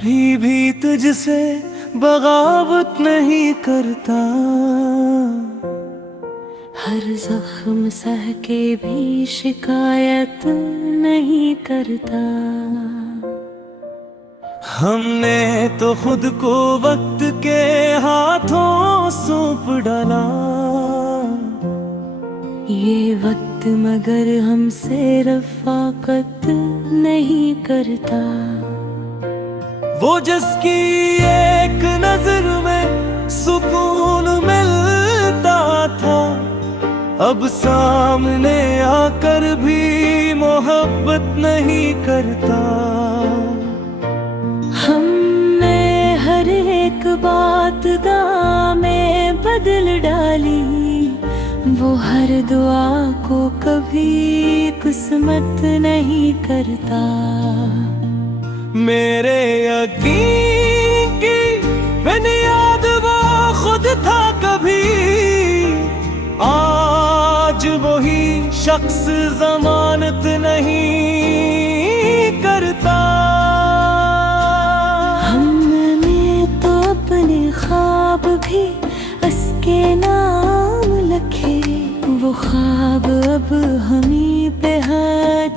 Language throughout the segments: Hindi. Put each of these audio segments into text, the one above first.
कभी भी तुझसे बगावत नहीं करता। हर जख्म सह के भी शिकायत नहीं करता। हमने तो खुद को वक्त के हाथों सौंप डाला। ये वक्त मगर हमसे रफाकत नहीं करता। वो जिसकी एक नजर में सुकून मिलता था, अब सामने आकर भी मोहब्बत नहीं करता। हमने हर एक बात दुआ में बदल डाली। वो हर दुआ को कभी किस्मत नहीं करता। मेरे यकीन की बुनियाद वो खुद था कभी, आज वही शख्स जमानत नहीं करता। हमने तो अपने ख्वाब भी उसके नाम लिखे। वो ख्वाब अब हमी पे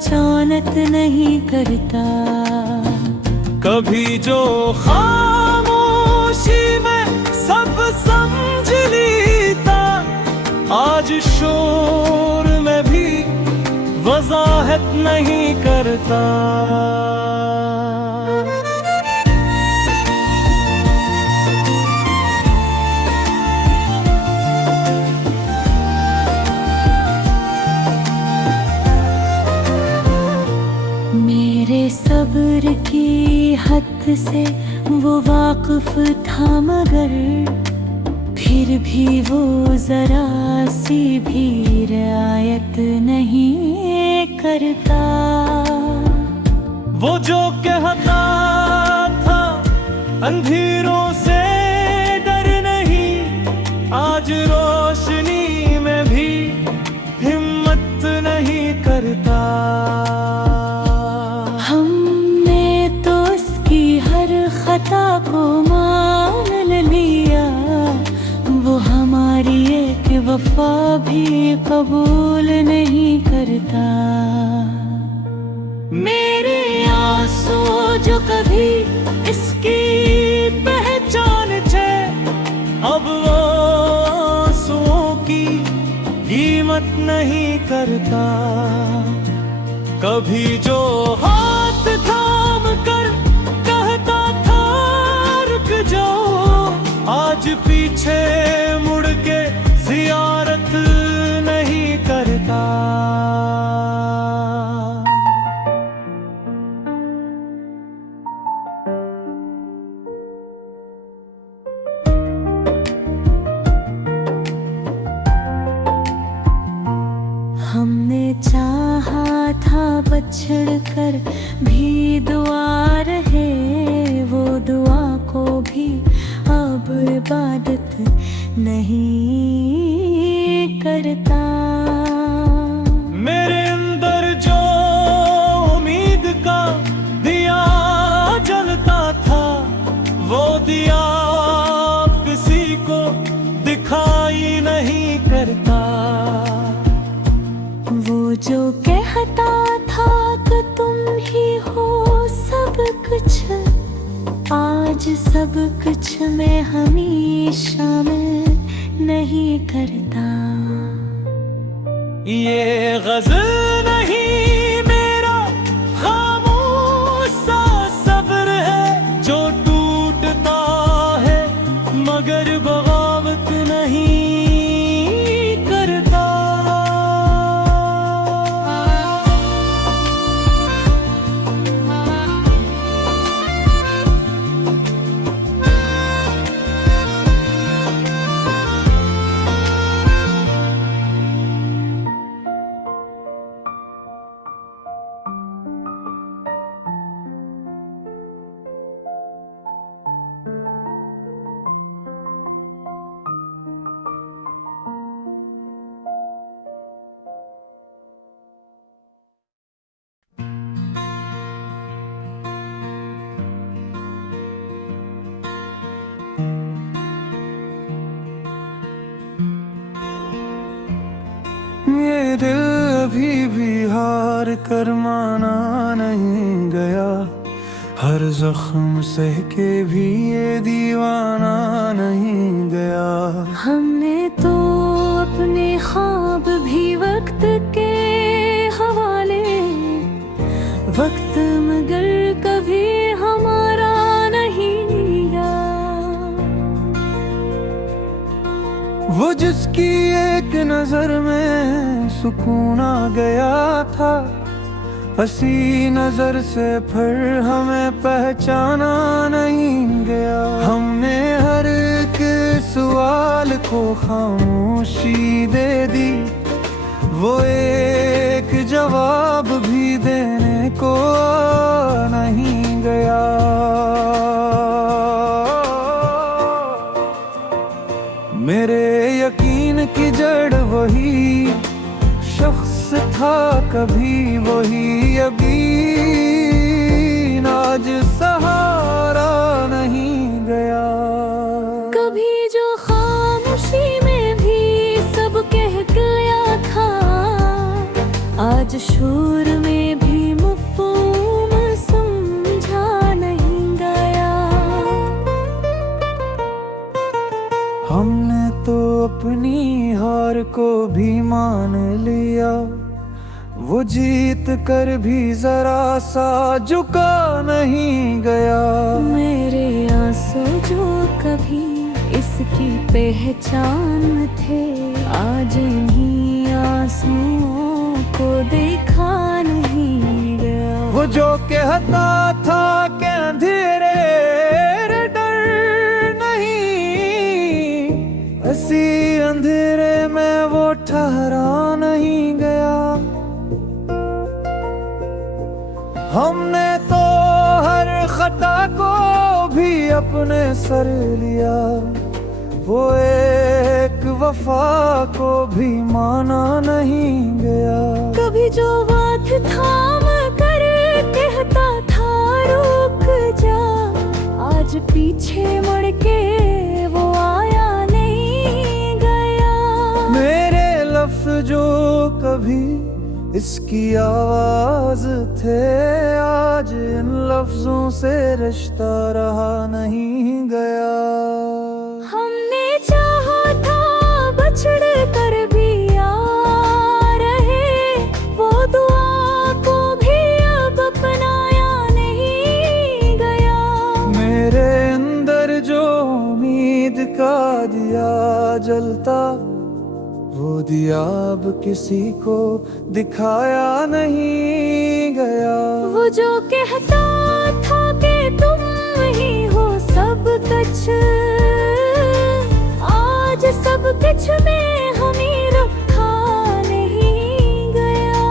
चानत नहीं करता। कभी जो खामोशी में सब समझ लेता, आज शोर में भी वजाहत नहीं करता। मेरे सब्र की हद से वो वाकिफ था, मगर फिर भी वो जरा सी भी रियायत नहीं करता। वो जो कहता था अंधेरों से डर नहीं, आज रोशनी में भी हिम्मत नहीं करता। खता को मान लिया, वो हमारी एक वफा भी कबूल नहीं करता। मेरे आंसू जो कभी इसकी पहचान थे, अब वो आंसुओं की कीमत नहीं करता। कभी जो हाथ थाम कर कहता था रुक जाओ, आज पीछे मुड़ के जियारत नहीं करता। हमने चाहा था बछड़ कर भी दुआ रहे, वो दुआ को भी अब इबादत नहीं करता। मेरे अंदर जो उम्मीद का दिया जलता था, वो दिया किसी को दिखाई नहीं करता। वो जो कहता था कि तुम ही हो सब कुछ, आज सब कुछ में हमें शामिल नहीं करता। ये गज़ल नहीं मेरा खामोश सा सब्र है, जो टूटता है मगर बगावत नहीं करता। कभी भी हार कर माना नहीं गया, हर जख्म सह के भी ये दीवाना नहीं गया। हमने तो अपने ख्वाब भी वक्त के हवाले, वक्त मगर कभी हमारा नहीं लिया। वो जिसकी एक नजर में सुकून आ गया था, हसी नजर से फिर हमें पहचाना नहीं गया। हमने हर एक सवाल को खामोशी दे दी, वो एक जवाब भी देने को नहीं गया। मेरे यकीन की जड़ वही शख्स था, कभी वही यकीन आज सहारा नहीं गया। कभी जो खामोशी में भी सब कह गया था, आज शोर में भी मफ़हूम समझा नहीं गया। हमने तो अपनी हार को भी मान लिया, वो जीत कर भी जरा सा झुका नहीं गया। मेरे आंसू जो कभी इसकी पहचान थे, आज इन्हीं आंसुओं को देखा नहीं गया। वो जो कहता था कि अंधेरे डर नहीं, ऐसी अंधेरे में वो ठहरा नहीं गया। हमने तो हर खता को भी अपने सर लिया, वो एक वफा को भी माना नहीं गया। कभी जो बात थाम कर कहता था रुक जा, आज पीछे मुड़ के वो आया नहीं गया। मेरे लफ्ज़ जो कभी इसकी आवाज थे, आज इन लफ्जों से रिश्ता रहा नहीं गया। हमने चाहा था बछड़ कर भी आ रहे, वो दुआ को भी अब अपनाया नहीं गया। मेरे अंदर जो उम्मीद का दिया जलता, वो दिया अब किसी को दिखाया नहीं गया। वो जो कहता था कि तुम ही हो सब कुछ, आज सब कुछ में हमें रखा नहीं गया।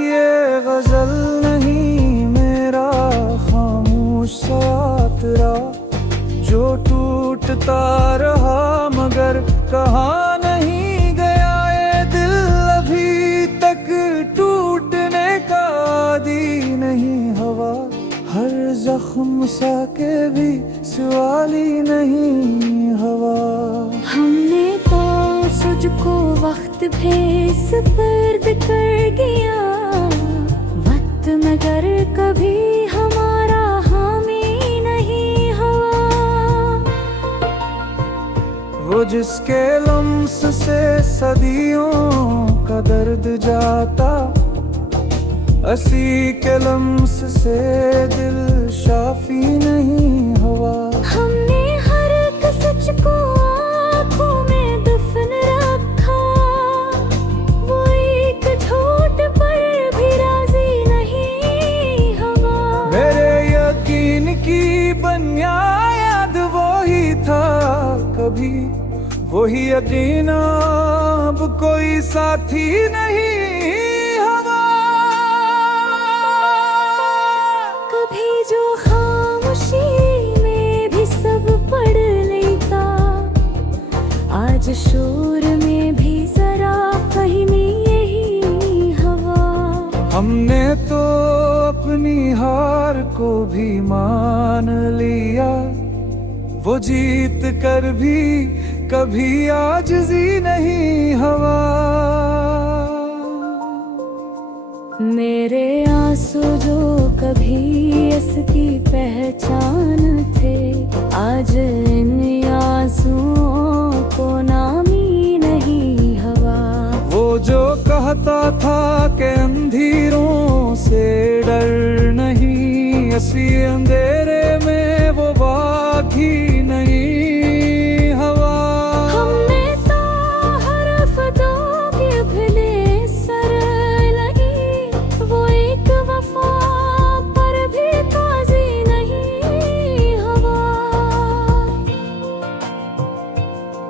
ये गजल नहीं मेरा खामोश सातरा, जो टूटता रहा मगर कहाँ नहीं गया। ये दिल अभी तक टूटने का आदी नहीं हवा, हर जख्म सा के भी सवाली नहीं हवा। हमने तो तुझको वक्त भी सुपर्द कर गया, वक्त मगर कभी हमारा हामी नहीं हुआ। वो जिसके लम्स से सदियों का दर्द जाता, असी के लम्स से दिल शाफी नहीं हुआ। हमने हर एक सच को आँखों में दफन रखा, वो एक झूठ पर भी राजी नहीं हुआ। मेरे यकीन की बुनियाद वो ही था कभी, वही यकीन अब कोई साथी नहीं हवा। कभी जो खामोशी में भी सब पढ़ लेता, आज शोर में भी जरा फहमी यही हवा। हमने तो अपनी हार को भी मान लिया, वो जीत कर भी कभी आजिज़ी नहीं हवा। मेरे आंसू जो कभी इसकी पहचान थे, आज इन आंसुओं को नामी नहीं हवा। वो जो कहता था कि अंधेरों से डर नहीं, ऐसी अंधेरे में वो बाकी नहीं हवा। हमने तो हरफ दो के भले सर लगी, वो एक वफा पर भी ताज़ी नहीं हवा।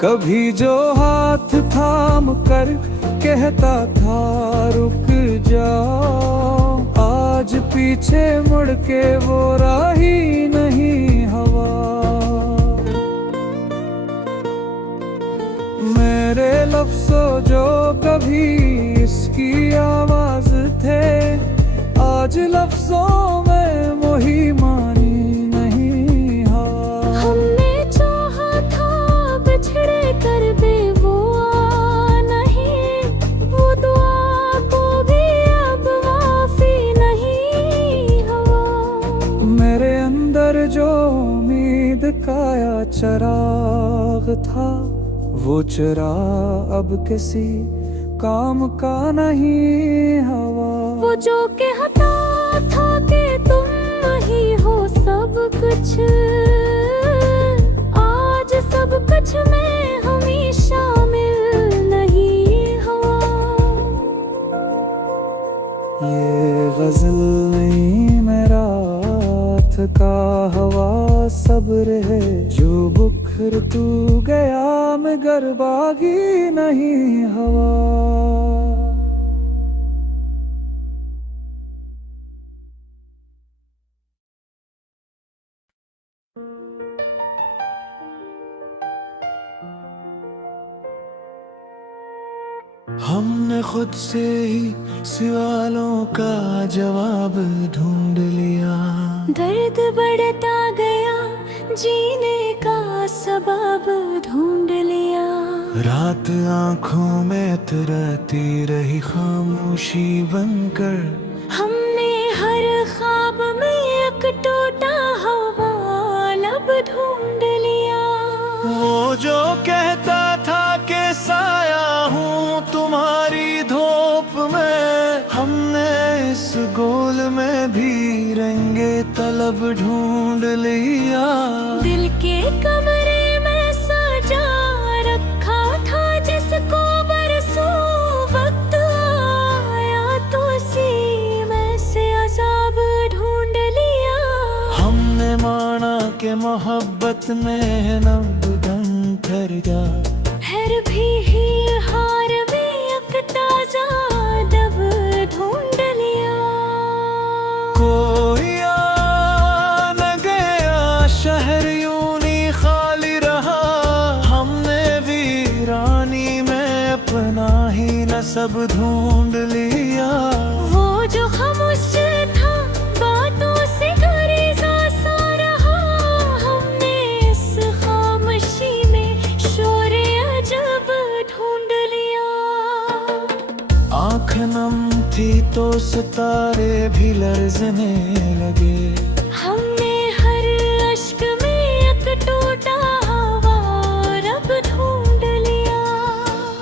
कभी जो हाथ थाम कर कहता था रुक जाओ, आज पीछे मुड़ के वो राही नहीं हवा। मेरे लफ्ज़ों जो कभी इसकी आवाज थे, आज लफ्ज़ों में मोही मानी नहीं हवा। हमने चाहा था बिछड़े कर भी वो आ नहीं, वो दुआ को भी अब माफी नहीं हवा। मेरे अंदर जो उम्मीद का या चिराग था, वो चिराग अब किसी काम का नहीं हवा। वो जो कहता था कि तुम ही हो सब कुछ, आज सब कुछ में हमें शामिल नहीं हुआ। ये गजल नहीं मेरा थका हवा सब्र है, जो बुखर तू गया मगर बागी नहीं हवा। हमने खुद से ही सवालों का जवाब ढूंढ लिया, दर्द बढ़ता गया, जीने का सबब ढूंढ लिया। रात आंखों में तरती रही खामोशी बनकर, हमने हर ख्वाब में एक टूटा हुआ लब ढूंढ लिया। वो जो कहता था कि साया हूँ तुम्हारी धूप में, हमने इस गोल में भी रंगे तलब ढूंढ लिया। दिल के कमरे में सजा रखा था जिसको बरसों वक्त आया, तो उसी में से अज़ाब ढूंढ लिया। हमने माना कि मोहब्बत में नब दम ठहर जा, हर भी ही हार में एक ताज़ा दब ढूंढ लिया। कोई आ न गया शहर यूं नहीं खाली रहा, हमने वीरानी में अपना ही नस्ब ढूंढ लिया। वो जो खामोश था बातों से गुरेज़ा सा रहा, हमने इस खामोशी में शोरे अजब ढूंढ लिया। आँख नम थी तो सितारे भी लरज़ने लगे, हमने हर अश्क में एक टूटा हुआ रब ढूंढ लिया।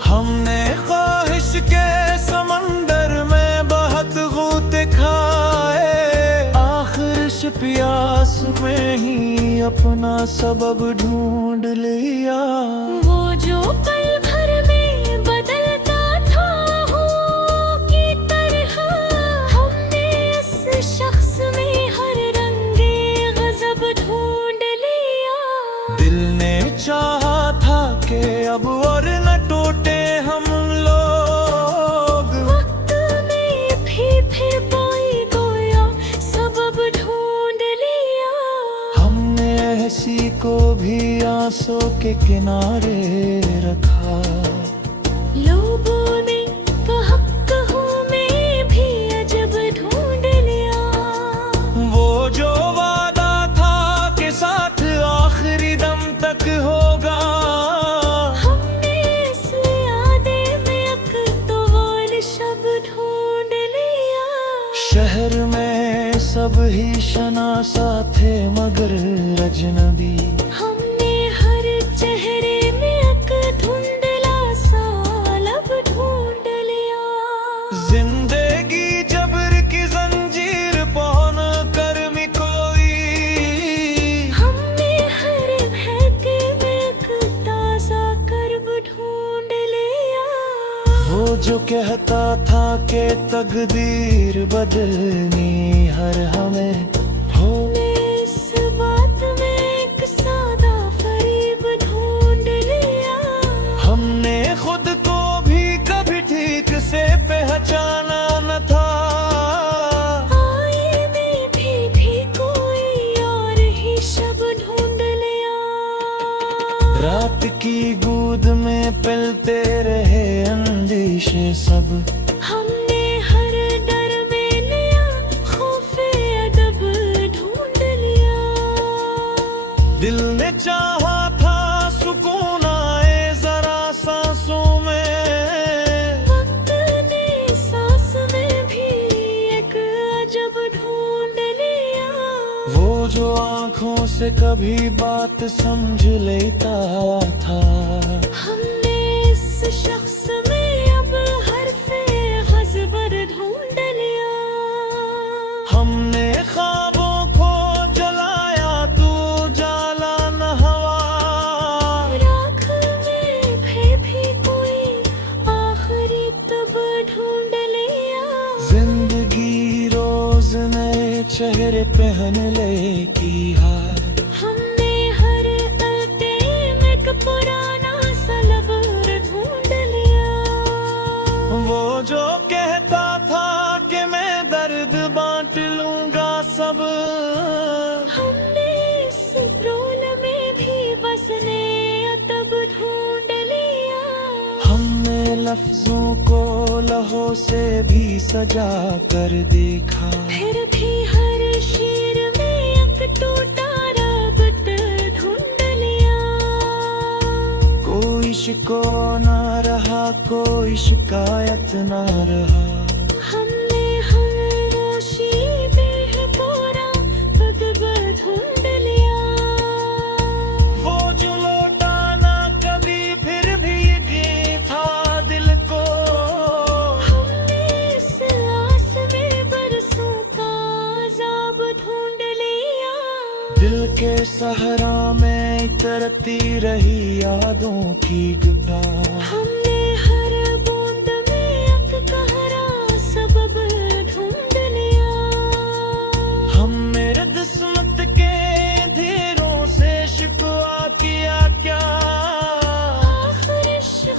हमने ख्वाहिश के समंदर में बहुत गूते खाए, आखिर इस प्यास में ही अपना सबब ढूंढ लिया। वो जो पल भर में बदलता था हो की तरह, हमने इस शख्स में हर रंगे गजब ढूंढ लिया। दिल ने चाहा था कि अब और न टूटे हम लोग, वक्त में भी फिर पाई गोया सबब ढूंढ लिया। हमने ऐसी को भी आंसू के किनारे रखा, लोगों ने बहक में भी अजब ढूंढ लिया। वो जो वादा था कि साथ आखिरी दम तक होगा, सा थे मगर अजनबी। हमने हर चेहरे में एक धुंधला सा लब ढूंढ लिया। जिंदगी जबर की जंजीर पौन कर मी कोई। हमने हर बहके में एक ताजा कर्ब ढूंढ लिया। वो जो कहता था कि तकदीर बदलनी हर हमें हो। इस बात में एक सादा फरीब ढूंढ लिया। हमने खुद को भी कभी ठीक से पहचाना न था। आईने में भी कोई और ही शब ढूंढ लिया। रात की गूद में पलते रहे अंदेशे सब। हमने हर डर में नया खौफे अदब ढूंढ लिया। दिल ने चाहा था सुकून आए जरा सांसों में। वक्त ने सांस में भी एक अजब ढूंढ लिया। वो जो आंखों से कभी बात समझ लेता था। हमने इस शख्स में अब हरफे ग़ज़बर ढूंढ लिया। हमने ख्वाबों को जलाया तू जाला न हवा। राख में भी कोई आखिरी तब ढूंढ लिया। जिंदगी रोज नए चेहरे पहन ले की हार। हमने हर अल्ते में एक पुराना सलब ढूंढ लिया। वो जो कहता था कि मैं दर्द बांट लूंगा सब। हमने इस रोल में भी बसने तब ढूंढ लिया। हमने लफ्जों को लहों से भी सजा कर देखा। फिर भी हर शेर में एक टूटा रबट ढूंढ लिया। कोई शिको ना रहा कोई शिकायत ना रहा। हमने खामोशी में पूरा अदब ढूंढ लिया। वो जो लौटा ना कभी फिर भी ये था दिल को। हमने इस आस में बरसों का अज़ाब ढूंढ लिया। दिल के सहरा में तरती रही यादों की गुदा। हमने हर बूंद में एक गहरा सबब ढूंढ लिया। हम मेरे किस्मत के ढेरों से शिकवा किया क्या। आखिर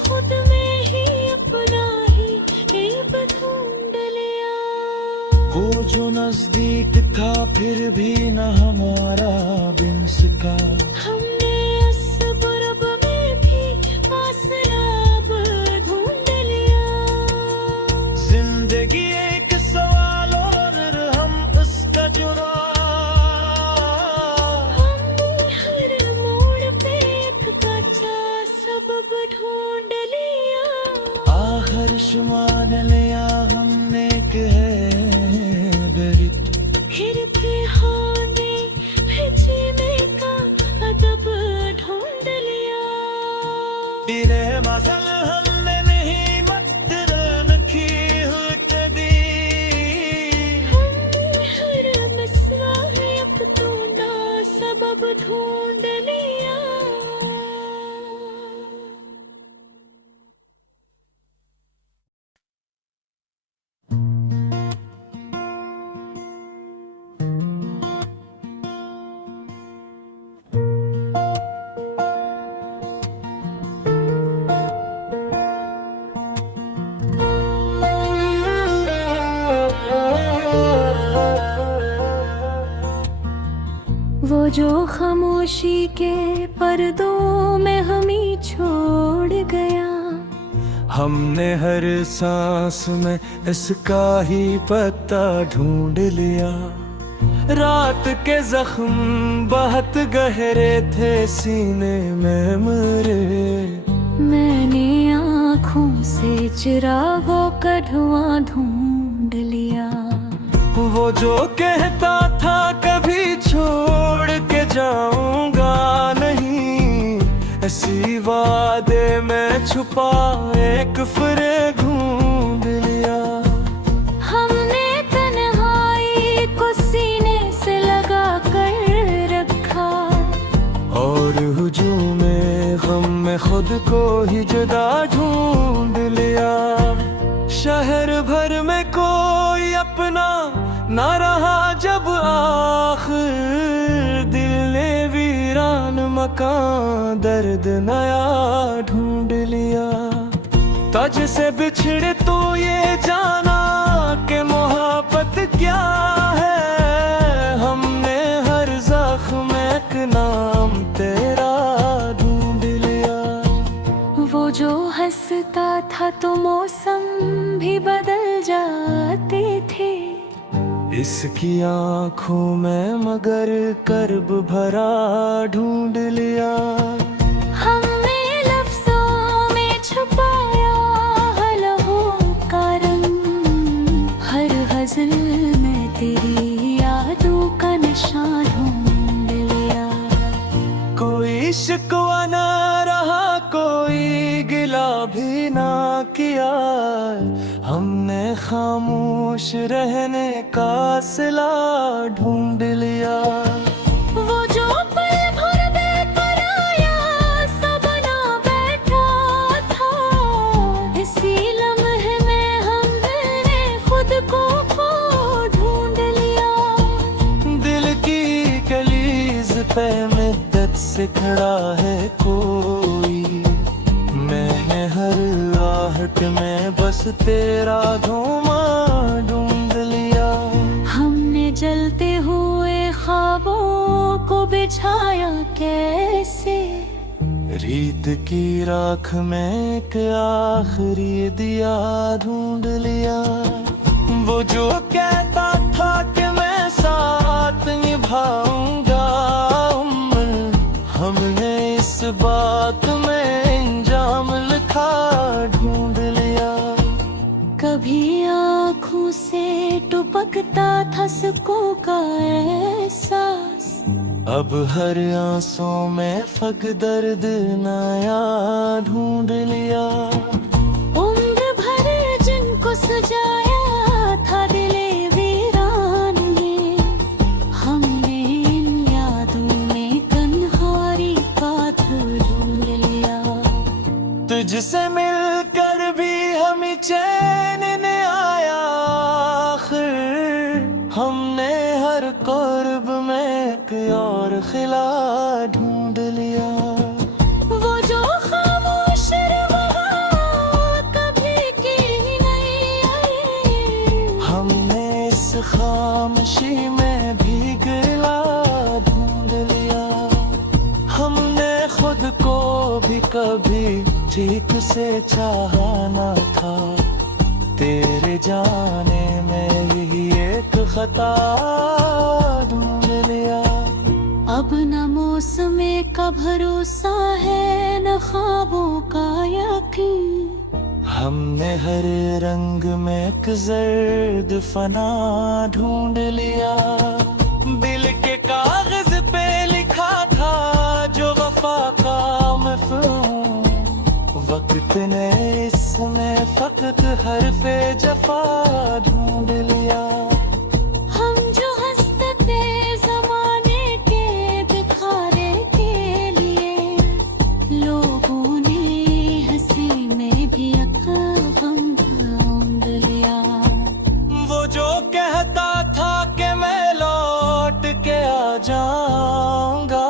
खुद में ही अपना ही ऐब ढूंढ लिया। वो जो नजदीक था फिर भी न हमारा बिन सका। हमने असबरब में भी फासला अब ढूंढ लिया। जिंदगी एक सवाल और हम उसका जवाब। हमने हर मोड़ पे एक कच्चा सबब ढूंढ लिया। आखिर शुमान लिया हमने कि है गरीब। फिर भी होने भेजने का अदब ढूंढ लिया। तेरे मसल हमने नहीं मत रखी हुई कभी। हमने हर मसला है अब तो ना सबब ढूंढ लिया। वो जो खामोशी के पर्दों में हमें छोड़ गया। हमने हर सांस में इसका ही पता ढूंढ लिया। रात के जख्म बहुत गहरे थे सीने में मेरे। मैंने आँखों से चिरागों का धुआं ढूंढ लिया। वो जो कहता था कभी छोड़ के जाऊंगा नहीं, ऐसी वादे में छुपा एक फिरे ढूंढ लिया। हमने तन्हाई को सीने से लगा कर रखा, और हुजूम गम में खुद को ही जुदा ढूंढ लिया। शहर भर में कोई अपना ना रहा जब आखिर, दिल ने वीरान मकान दर्द नया ढूंढ लिया। तुझ से बिछड़े तो ये जाना कि मोहब्बत क्या है, हमने हर जख्म एक नाम तेरा ढूंढ लिया। वो जो हंसता था तो मौसम भी बदल जाते थे, इसकी आंखों में मगर कर्ब भरा ढूंढ लिया। हमने लफ्जों में छुपाया लहू का रंग, हर गजल में तेरी यादों का निशान ढूंढ लिया। कोई शिकवा ना रहा, कोई गिला भी ना किया, हमने खामोश रहने का सिला ढूंढ लिया। वो जो पल भर बेकर आया सा बना बैठा था, इसी लम्हे में हमने खुद को खो ढूंढ लिया। दिल की कलीज पे मिद्दत से खड़ा है कोई, मैंने हर आहट में बस तेरा धोमा ढूंढ लिया। हमने जलते हुए ख्वाबों को बिछाया कैसे, रीत की राख में एक आखिरी दिया ढूंढ लिया। वो जो कहता था कि मैं साथ निभाऊंगा उम्र, हमने इस बात में इंजाम लिखा ढूंढ लिया। कभी आँखों से टपकता था सुकून का एहसास, अब हर आंसू में फक दर्द नया ढूंढ लिया। उम्र भर जिनको सजाया था दिले वीरान ने, हमने इन यादों में कन्हारी का ढूंढ लिया। तुझसे मिलकर भी हमें चैन न आया आखिर, हमने हर कुर्ब में एक और खिला ढूंढ लिया। वो जो खामोश रहा कभी की नहीं आई, हमने इस खामोशी में भी गिला ढूंढ लिया। हमने खुद को भी कभी ठीक से चाहा न था, तेरे जाने में यही एक खता ढूंढ लिया। अब न मौसम का भरोसा है न ख्वाबों का यकीन, हमने हर रंग में एक जर्द फना ढूंढ लिया। दिल के कागज पे लिखा था जो वफा का मफ़हूम, वक्त ने इसमें फकत हरफ़े जफा ढूंढ लिया। हम जो हंसते थे जमाने के दिखाने के लिए, लोगों ने हंसी में भी हम ढूंढ लिया। वो जो कहता था कि मैं लौट के आ जाऊंगा,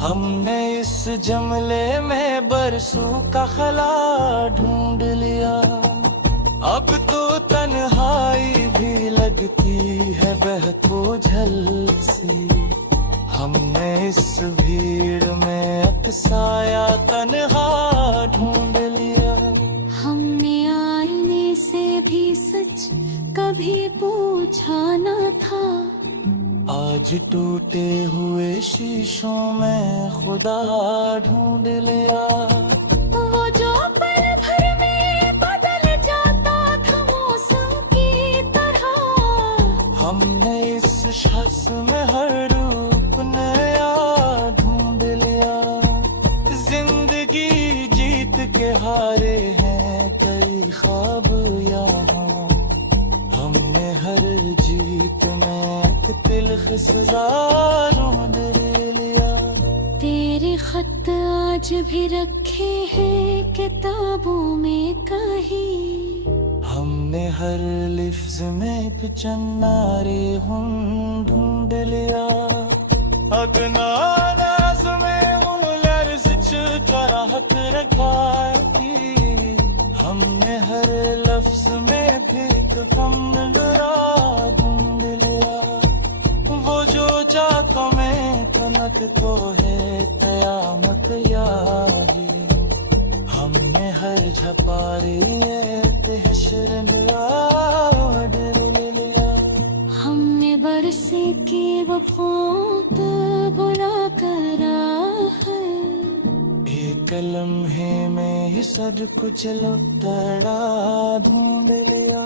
हमने इस जमले में बरसों का खला ढूंढ लिया। अब तो तन्हाई भी लगती है बहबोझल सी, हमने इस भीड़ में अकसाया तन्हा ढूंढ लिया। हमने आईने से भी सच कभी पूछा न था, आज टूटे हुए शीशों में खुदा ढूंढ लिया। वो जो पल भर में बदल जाता था मौसम की तरह, हारे हैं कई ख्वाब यहाँ, हमने हर जीत में एक तिल्ख सजा ढूंढ लिया। तेरे खत आज भी रखे हैं किताबों में कहीं, हमने हर लिफ्ज में एक चन्नारे हम ढूंढ लिया। अगना नाज में लर्ज चराहत रखाई, हमने हर लफ्ज में फिर पंदरा ढूंढ लिया। वो जो चाहता में कनक को है कयामत यारी, हमने हर झपारी हशर लिया। हमने बरसे के वफात बुला करा है, एक लम्हे में ही सब कुछ लुटड़ा ढूंढ लिया।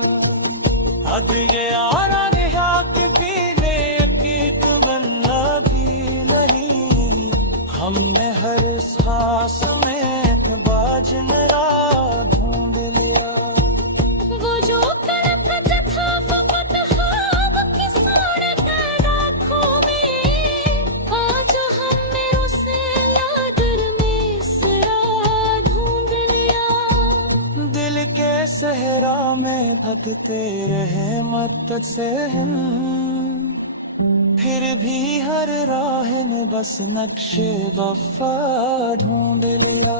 हद ये आरा निहाक भी ने एक बंदा भी नहीं, हमने हर सांस में बाज नरा ढूंढ लिया। वो जो कलकत था फकत ख्वाब की सूरत आँखों में, आज हमने उसे यादर में सरा ढूंढ लिया। दिल के सहरा में भटकते रहे मत से हम, फिर भी हर राह में बस नक्शे वफा ढूंढ लिया।